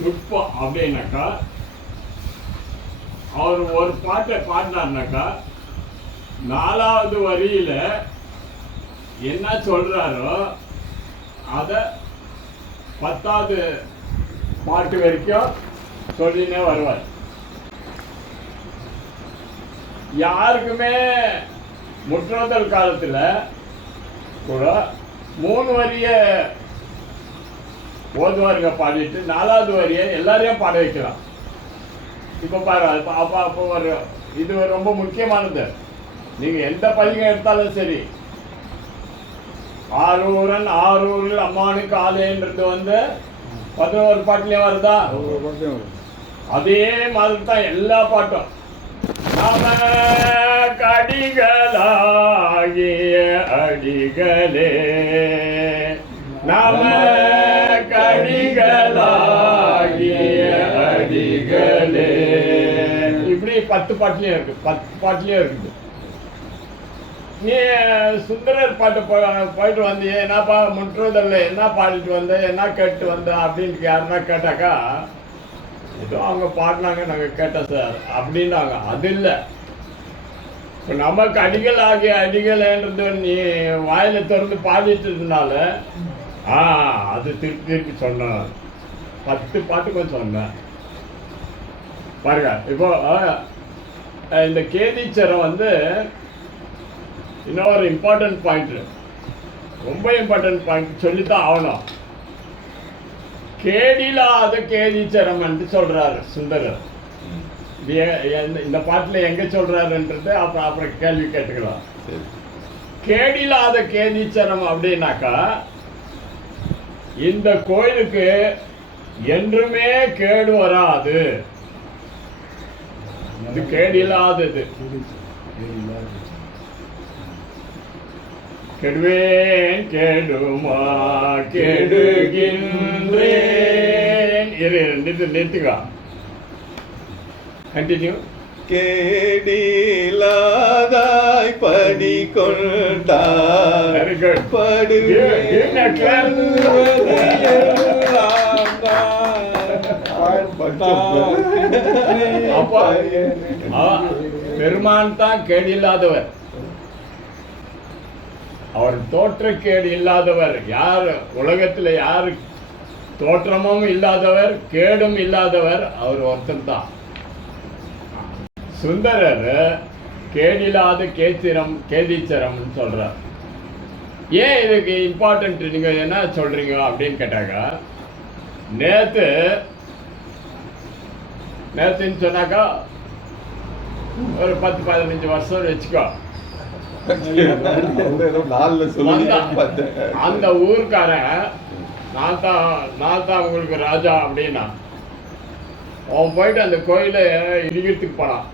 நுட்பம் அப்படின்னாக்கா, அவர் ஒரு பாட்டை பாடினார்னாக்கா 4வது வரியில என்ன சொல்றாரோ அதை 10வது பாட்டு வரைக்கும் சொல்லினே வருவார். யாருக்குமே முற்றோதல் காலத்துல கூட 3 வரிய ஓதுவாருங்க பாடிட்டு 4வது வரியை எல்லாரையும் பாட வைக்கலாம். இப்போ பாரு, அப்போ ஒரு இது ரொம்ப முக்கியமானது. நீங்க எந்த பதிகம் எடுத்தாலும் சரி, ஆரூரன் ஆரூரில் அம்மானுக்கு ஆலைன்றது 11 பாட்டுலயும் வருதா? அதே மாதிரி தான் எல்லா பாட்டும். நமக்கடிகளாகிய அடிகளே, நமக்கடிகளாகிய அடிகளே, இப்படி 10 பாட்டுலயும் இருக்கு. 10 பாட்டுலயும் இருக்குது. நீ சுந்தரர் பாட்டு போயிட்டு வந்தியே, என்னப்பா முற்றுதல்ல என்ன பாடிட்டு வந்த, என்ன கேட்டு வந்த அப்படின்னு யாருன்னா கேட்டாக்கா, ஏதோ அவங்க பாடினாங்க நாங்கள் கேட்டோம் சார் அப்படின்னாங்க. அது இல்லை. இப்போ நமக்கு அடிகள் ஆகிய அடிகள்ன்றது நீ வாயில திறந்து பாடிட்டு இருந்தனால அது திருப்பி திருப்பி சொன்னேன். 10 பாட்டுக்கும் சொன்னேன். பாருங்க, இப்போ இந்த கேதீச்சரம் இன்னொரு இம்பார்ட்டன்ட் பாயிண்ட், ரொம்ப இம்பார்ட்டன்ட் பாயிண்ட் சொல்லித்தான் ஆகணும். கேடிலாத கேதீச்சரம் என்று சொல்றாரு சுந்தரர். இந்த பாட்டில் எங்க சொல்றாருன்றது அப்புறம் கேள்வி கேட்டுக்கலாம். கேடிலாத கேதீச்சரம் அப்படின்னாக்கா, இந்த கோயிலுக்கு என்றுமே கேடு வராது. இது கேடில்லாதது. கெடுவேன் கெடுமா கெடுகின்றேன். நிறுத்துக்கா, கண்டினியூ. கேடிலாதாய் படி கொண்டார். Very good. பெருமான் தான் கேடில்லாதவர். அவர் தோற்றக்கேடு இல்லாதவர். யார் உலகத்தில் யாரு தோற்றமும் இல்லாதவர், கேடும் இல்லாதவர், அவர் ஒருத்தர் தான். சுந்தரர் கேடில்லாத கேதீச்சரம்னு சொல்றார். ஏன் இதுக்கு இம்பார்ட்டன்ட் நீங்க என்ன சொல்றீங்க அப்படின்னு கேட்டாங்க, நேத்துன்னு சொன்னாக்கா ஒரு 10-15 வருஷம் வச்சுக்கோ. அந்த ஊருக்காரன் நான் தான் உங்களுக்கு ராஜா அப்படின்னா, அவன் போயிட்டு அந்த கோயிலை இடிக்கிறதுக்கு போனான்.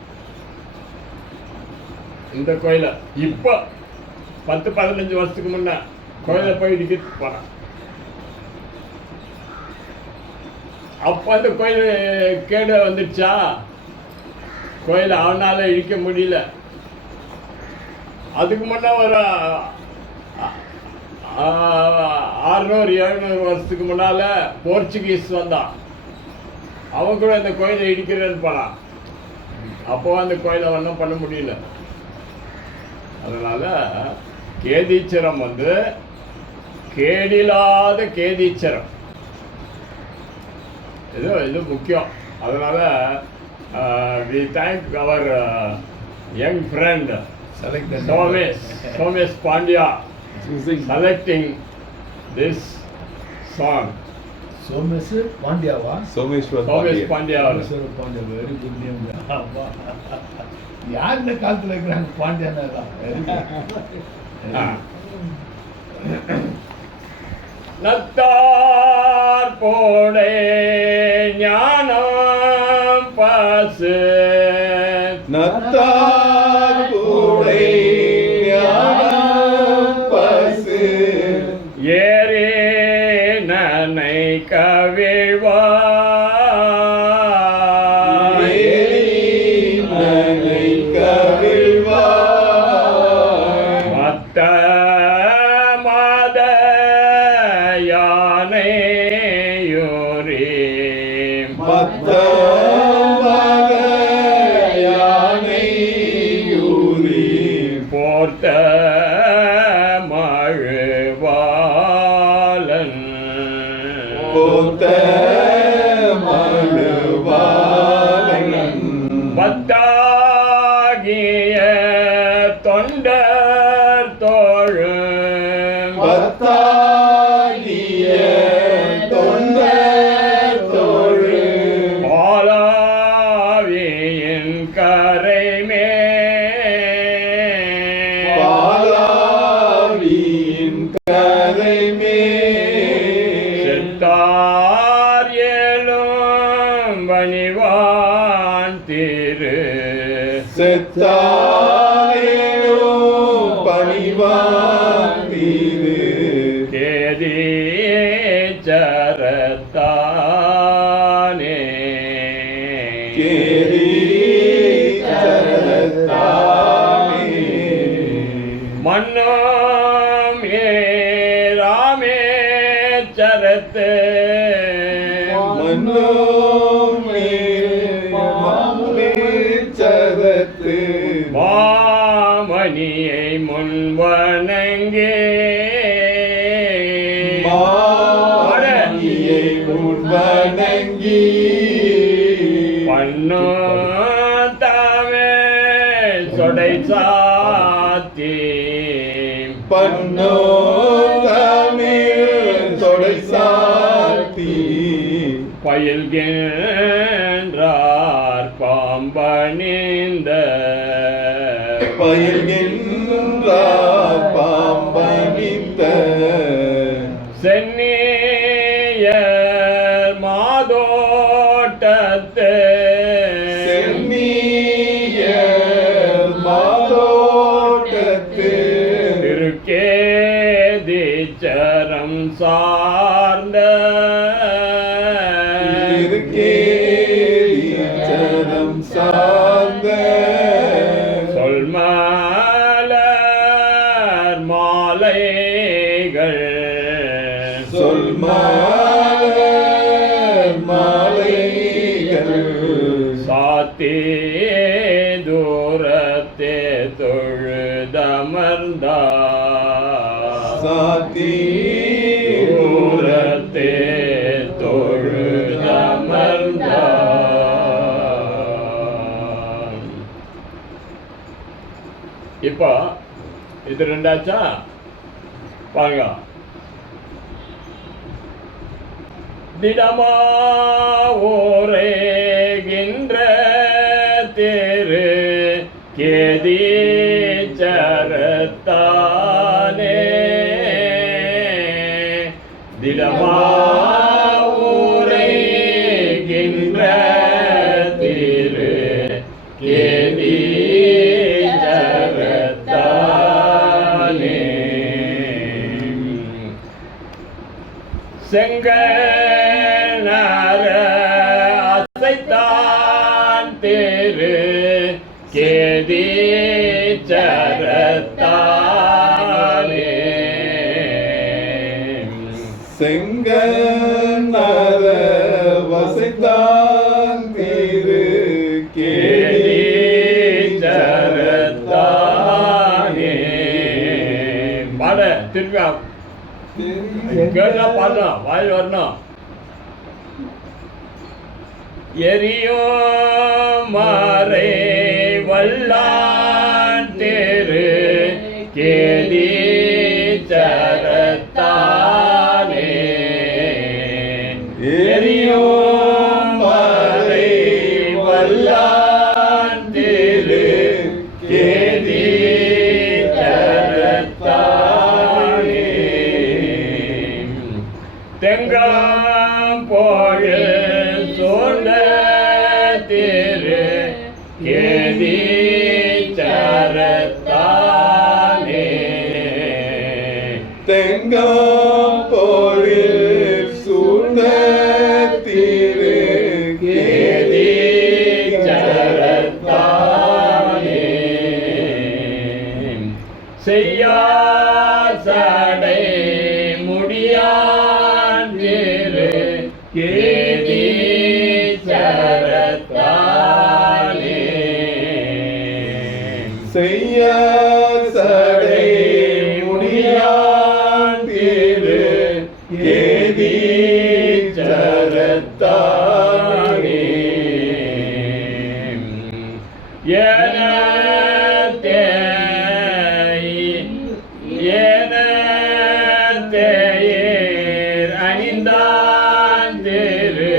இந்த கோயிலை இப்போ 10-15 வருஷத்துக்கு முன்ன கோயிலை போய் இடிக்கிறதுக்கு போனான். அப்போ அந்த கோயில் கேடு வந்துடுச்சா, கோயிலை அவனால இடிக்க முடியல. அதுக்கு முன்ன ஒரு 600-700 வருஷத்துக்கு முன்னால போர்ச்சுகீஸ் வந்தான். அவன் கூட இந்த கோயிலை இடிக்கிறேன்னு போனான். அப்போ அந்த கோயிலை ஒன்றும் பண்ண முடியல. அதனால கேதீச்சரம் கேடில்லாத கேதீச்சரம், இது முக்கியம். அதனால we thank our young friend Somesh Pandya selecting this song. Somesh Pandya, Somesh Pandya. Very good name. யார் இந்த காலத்தில் இருக்கிறாங்க பாண்டியனா? நத்தார் போடே ஞானம் பாசு, நத்தார் போடே ஞானம் பாசு, ஏரே நனை கவிழ்வா, நனை கவிழ்வா, மத்த மத யானையோரே மத்தமாக யானை ஊரி போர்த்த மழுவாளன் போத்த மழுவாளன் பத்தாகிய தொண்டர் தோழும் பத்தாகிய தொண்டர் தோழு பாலாவியின் கரைமே பாலாவியின் கரைமே செத்தார் ஏழும் பணிவான் திரு செத்தாரேனோ பணிவாந்தீரு கேதி சரத்தானே கேரி சரத்தானே மன்னம் ஏராமே சரத்து மன்னோமே மாமே சரத்து மாமணியை முன்வணங்கே மாமணியை முன்வணங்கி பண்ணோ தாமே சொடை சாத்தி பண்ணோ தமிழ் தொடை சாத்தி பயில்கின்றார் பாம்பணிந்த பயில்கின்றார் பாம்பணிந்த சென்னியர் மாதோட்டத்து சென்னிய மாதோட்டத்து திருக்கேதீச்சரம் சார்ந்த இருக்கேதீச்சரம் சார்ந்த சொல்மலர் மாலைகள் சொல்மலர் மாலைகள் சாத்தி தூரத்தே தொழுதமர்ந்தார் சாத்தி தூரத்தே தொழுதமர்ந்தார். இப்போ இது ரெண்டாச்சா பாருங்க. திடமா ஓரேகின்ற திரு கேதீச்சரத்தானே திடமா ஊரேகின்ற திரு கேதீச்சரத்தானே செங்கனர அசைத்தான் திரு கேதீச்சரத்தானே செங்கனர வசைத்தான் திரு கேதீச்சரத்தானே பாட திருப்பி கேட்டா பாடணும், வாயில் வரணும். எரியோ மாறை வல்லான் தேரு கேதீச்சரத்தானே எரியோ மாறை வல்லான் தேரு கேதீச்சரத்தானே தெங்காம்போழு சோழ திரு கேதீச்சரத்தானே தெங்காம்போழில் சூழ்ந்த திரு கேதீச்சரத்தானே செய்யா சடை முடியான் திரு கேதீச்சரத்தானே சரத்தானே ஏனத்தேயர் அணிந்தான் திரு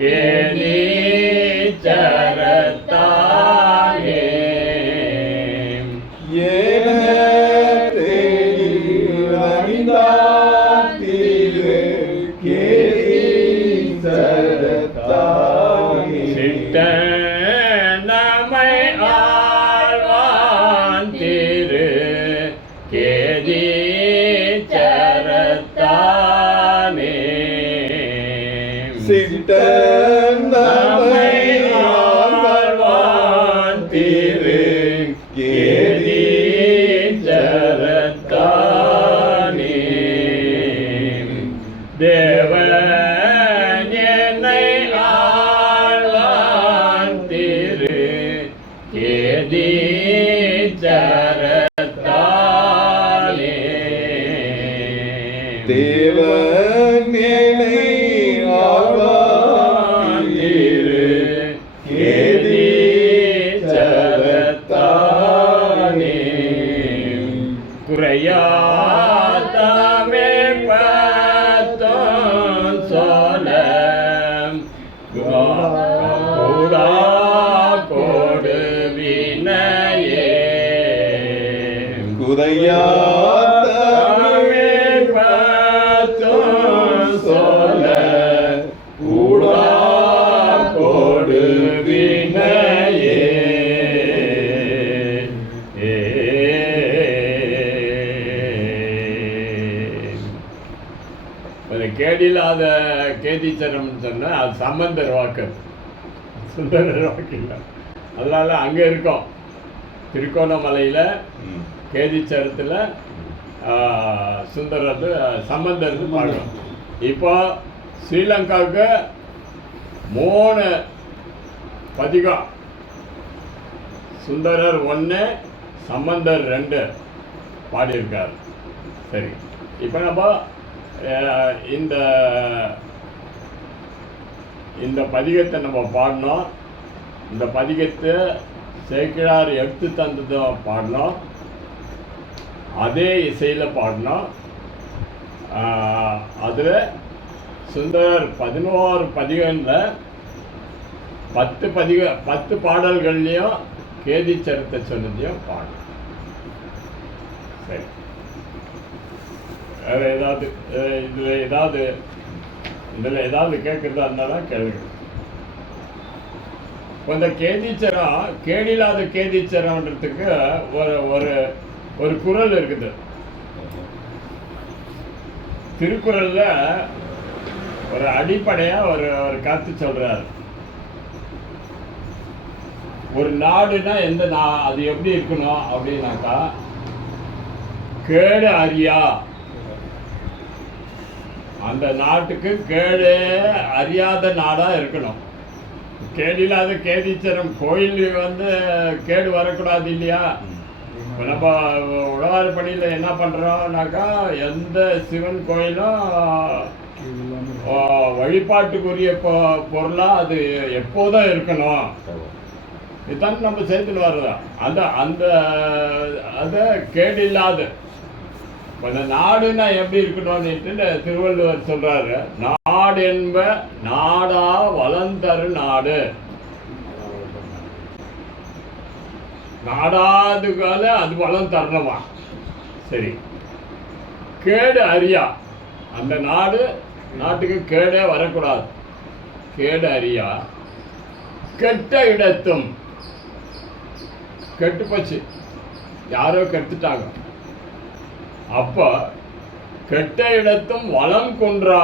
கேலி சரத்தானே சிட்டனமை ஆழ்வான் திரு கேதி சரத்தானே சிட்டனமை ஆழ்வான் திரு கேதி சரத்தானே தேவன் என்னை ஆழ்வான் திரு கேதி சரத்தானே தேவன் என்னை ஆழ்வான் திரு கேதி சரத்தானே குறையாதமே பார்த்தோம் சொல்ல கூடா கோடு வினையே குறையாதமே பார்த்தோம் சொல்ல கூடா கோடு வினையே கேடில்லாத கேதீச்சரம்னு சொன்னால் அது சம்பந்தர் வாக்கு, சுந்தரர் வாக்கு இல்லை. அதனால அங்கே இருக்கோம் திருக்கோணமலையில் கேதீச்சரத்தில் சுந்தரர் சம்பந்தர் பார்க்கணும். இப்போ ஸ்ரீலங்காவுக்கு 3 பதிகம், சுந்தரர் 1, சம்பந்தர் 2 பாடியிருக்கார். சரி, இப்போ நம்ம இந்த பதிகத்தை நம்ம பாடினோம். இந்த பதிகத்தை சேக்கிழார் எடுத்து தந்ததை பாடினோம், அதே இசையில் பாடினோம். அதில் சுந்தரர் 11 பதிகங்களில் 10 பாடல்கள்லையும் கேதீச்சரத்தை சொன்னதையும் பாடணும். சரி, வேறு ஏதாவது இதில் ஏதாவது கேட்குறதா இருந்தாலும் கேளுங்க. இந்த கேதீச்சரம், கேடில்லாத கேதீச்சரம்ன்றதுக்கு ஒரு குறள் இருக்குது. திருக்குறள்ல ஒரு அடிப்படையாக ஒரு கருத்து சொல்றாரு. ஒரு நாடுனா அது எப்படி இருக்கணும் அப்படின்னாக்கா, கேடு அறியா, அந்த நாட்டுக்கு கேடு அறியாத நாடாக இருக்கணும். கேடில்லாத கேதீச்சரம், கோயில் கேடு வரக்கூடாது இல்லையா? இப்போ நம்ம உழவாறு பணியில் என்ன பண்ணுறோம்னாக்கா, எந்த சிவன் கோயிலும் வழிபாட்டுக்குரிய பொருளாக அது எப்போதும் இருக்கணும். இதுதான் நம்ம சேர்த்துட்டு வர்றதா. அதை கேடில்லாத இந்த நாடுன்னா எப்படி இருக்கணும்னு திருவள்ளுவர் சொல்றாரு. நாடு என்ப நாடா வளந்தரு நாடு. நாடாதுக்கால அது வளம் தரணுமா? சரி, கேடு அறியா, அந்த நாட்டுக்கு கேடே வரக்கூடாது. கேடு அறியா, கெட்ட இடத்தும், கெட்டு போச்சு, யாரோ கெடுத்துட்டாங்க. அப்போ கெட்ட இடத்தும் வளம் குன்றா.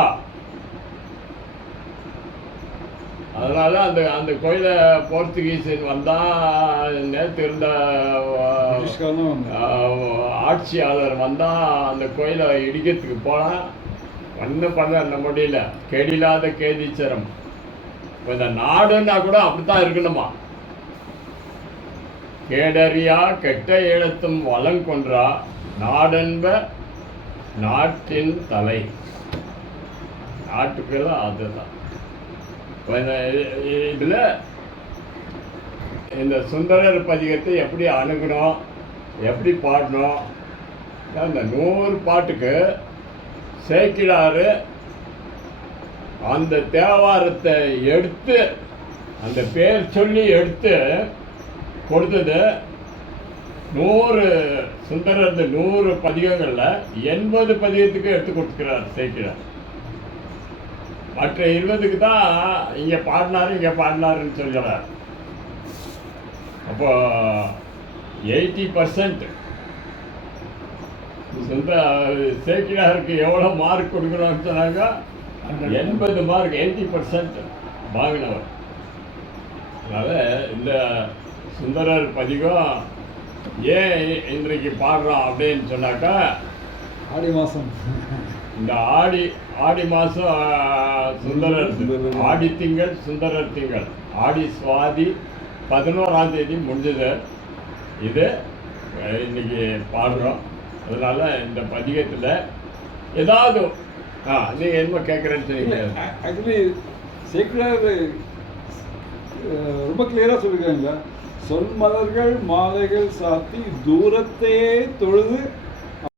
அதனால அந்த கோயிலை போர்த்துகீஸின் வந்தால், நேற்று இருந்த ஆட்சியாளர் வந்தால் அந்த கோயிலை இடிக்கிறதுக்கு போனால் ஒன்றும் பண்ண முடியல. கேடில்லாத கேதீச்சரம். இப்போ இந்த நாடுன்னா கூட அப்படித்தான் இருக்கணுமா? கேடறியா கெட்ட இடத்தும் வளங்கொன்றா நாடென்ப நாட்டின் தலை. ஆட்டுக்கெல்லாம் அதுதான். இதில் இந்த சுந்தரர் பதிகத்தை எப்படி அணுகணும், எப்படி பாடணும், அந்த 100 பாட்டுக்கு சேக்கிழார் அந்த தேவாரத்தை எடுத்து அந்த பேர் சொல்லி எடுத்து கொடுத்தது 100 சுந்தரர் 100 பதிகங்களில் 80 பதிகத்துக்கு எடுத்து கொடுத்துக்கிறார் சேக்கிழார். மற்ற 20க்கு தான் இங்கே பாடினாருன்னு சொல்கிறார். அப்போ 80% சேக்கிழாருக்கு எவ்வளோ மார்க் கொடுக்கணும்னு சொன்னாங்க, 80 மார்க், 80% வாங்கினவர். அதனால் இந்த சுந்தரர் பதிகம் ஏன் இன்றைக்கு பாடுறோம் அப்படின்னு சொன்னாக்கா, ஆடி மாதம், இந்த ஆடி மாதம் சுந்தரர், ஆடி திங்கள் சுந்தரர் திங்கள், ஆடி சுவாதி 11ஆம் தேதி முடிஞ்சது. இது இன்னைக்கு பாடுறோம். அதனால இந்த பதிகத்தில் ஏதாவது நீங்கள் என்ன கேட்குறேன்னு சொன்னீங்க. ஆக்சுவலி சேக்கிழார் ரொம்ப கிளியராக சொல்லியிருக்காங்க. சொல் மலர்கள் மாலைகள் சாத்தி தூரத்தையே தொழுது